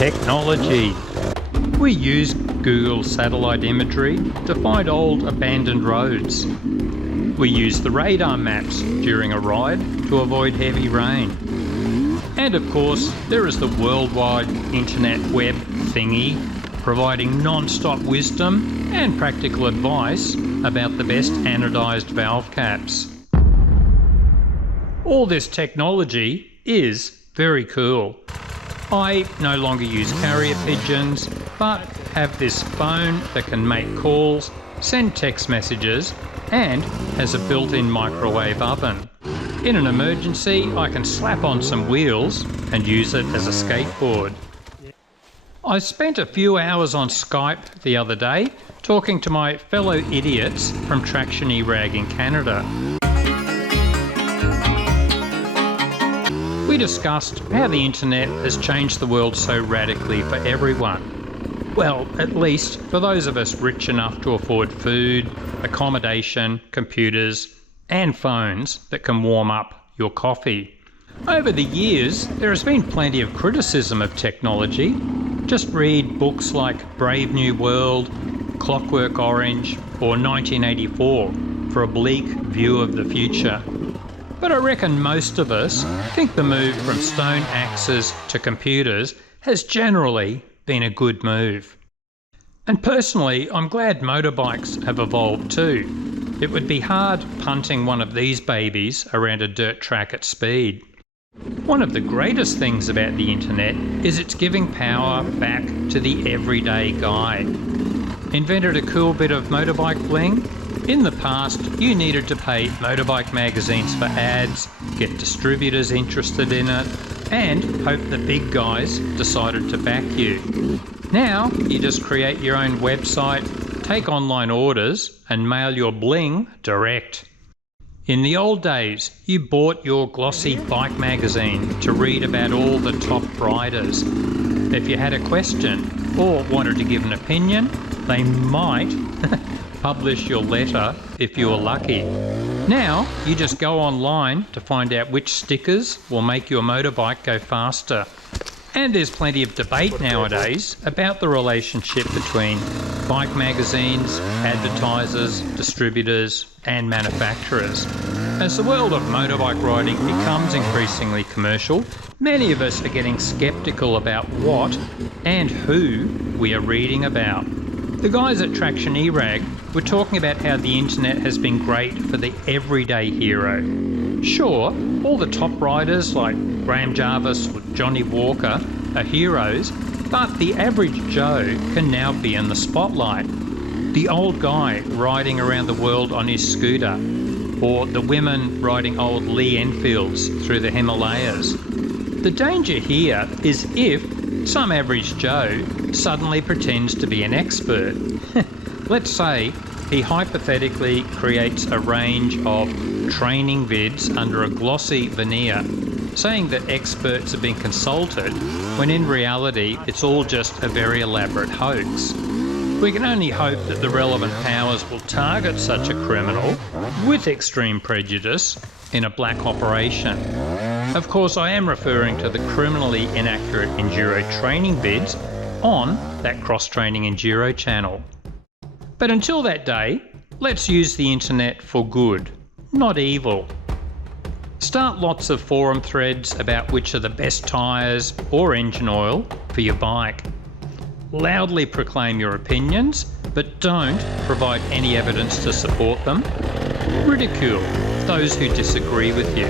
Technology. We use Google satellite imagery to find old abandoned roads. We use the radar maps during a ride to avoid heavy rain. And of course, there is the worldwide internet web thingy, providing non-stop wisdom and practical advice about the best anodized valve caps. All this technology is very cool. I no longer use carrier pigeons, but have this phone that can make calls, send text messages, and has a built-in microwave oven. In an emergency, I can slap on some wheels and use it as a skateboard. I spent a few hours on Skype the other day talking to my fellow idiots from Traction E-Rag in Canada. We discussed how the internet has changed the world so radically for everyone. Well, at least for those of us rich enough to afford food, accommodation, computers, and phones that can warm up your coffee. Over the years, there has been plenty of criticism of technology. Just read books like Brave New World, Clockwork Orange, or 1984 for a bleak view of the future. But I reckon most of us think the move from stone axes to computers has generally been a good move. And personally, I'm glad motorbikes have evolved too. It would be hard punting one of these babies around a dirt track at speed. One of the greatest things about the internet is it's giving power back to the everyday guy. Invented a cool bit of motorbike bling? In the past, you needed to pay motorbike magazines for ads, get distributors interested in it, and hope the big guys decided to back you. Now, you just create your own website, take online orders, and mail your bling direct. In the old days, you bought your glossy bike magazine to read about all the top riders. If you had a question or wanted to give an opinion, they might publish your letter if you were lucky. Now, you just go online to find out which stickers will make your motorbike go faster. And there's plenty of debate nowadays about the relationship between bike magazines, advertisers, distributors, and manufacturers. As the world of motorbike riding becomes increasingly commercial, many of us are getting skeptical about what and who we are reading about. The guys at Traction E-Rag were talking about how the internet has been great for the everyday hero. Sure, all the top riders like Graham Jarvis or Johnny Walker are heroes, but the average Joe can now be in the spotlight. The old guy riding around the world on his scooter, or the women riding old Lee Enfields through the Himalayas. The danger here is if some average Joe suddenly pretends to be an expert. Let's say he hypothetically creates a range of training vids under a glossy veneer, saying that experts are being consulted when in reality it's all just a very elaborate hoax. We can only hope that the relevant powers will target such a criminal with extreme prejudice in a black operation. Of course, I am referring to the criminally inaccurate enduro training vids on that Cross Training Enduro channel. But until that day, let's use the internet for good, not evil. Start lots of forum threads about which are the best tyres or engine oil for your bike. Loudly proclaim your opinions, but don't provide any evidence to support them. Ridicule those who disagree with you.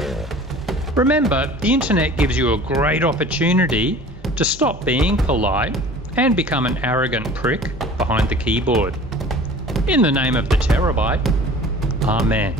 Remember, the internet gives you a great opportunity to stop being polite and become an arrogant prick behind the keyboard. In the name of the terabyte, Amen.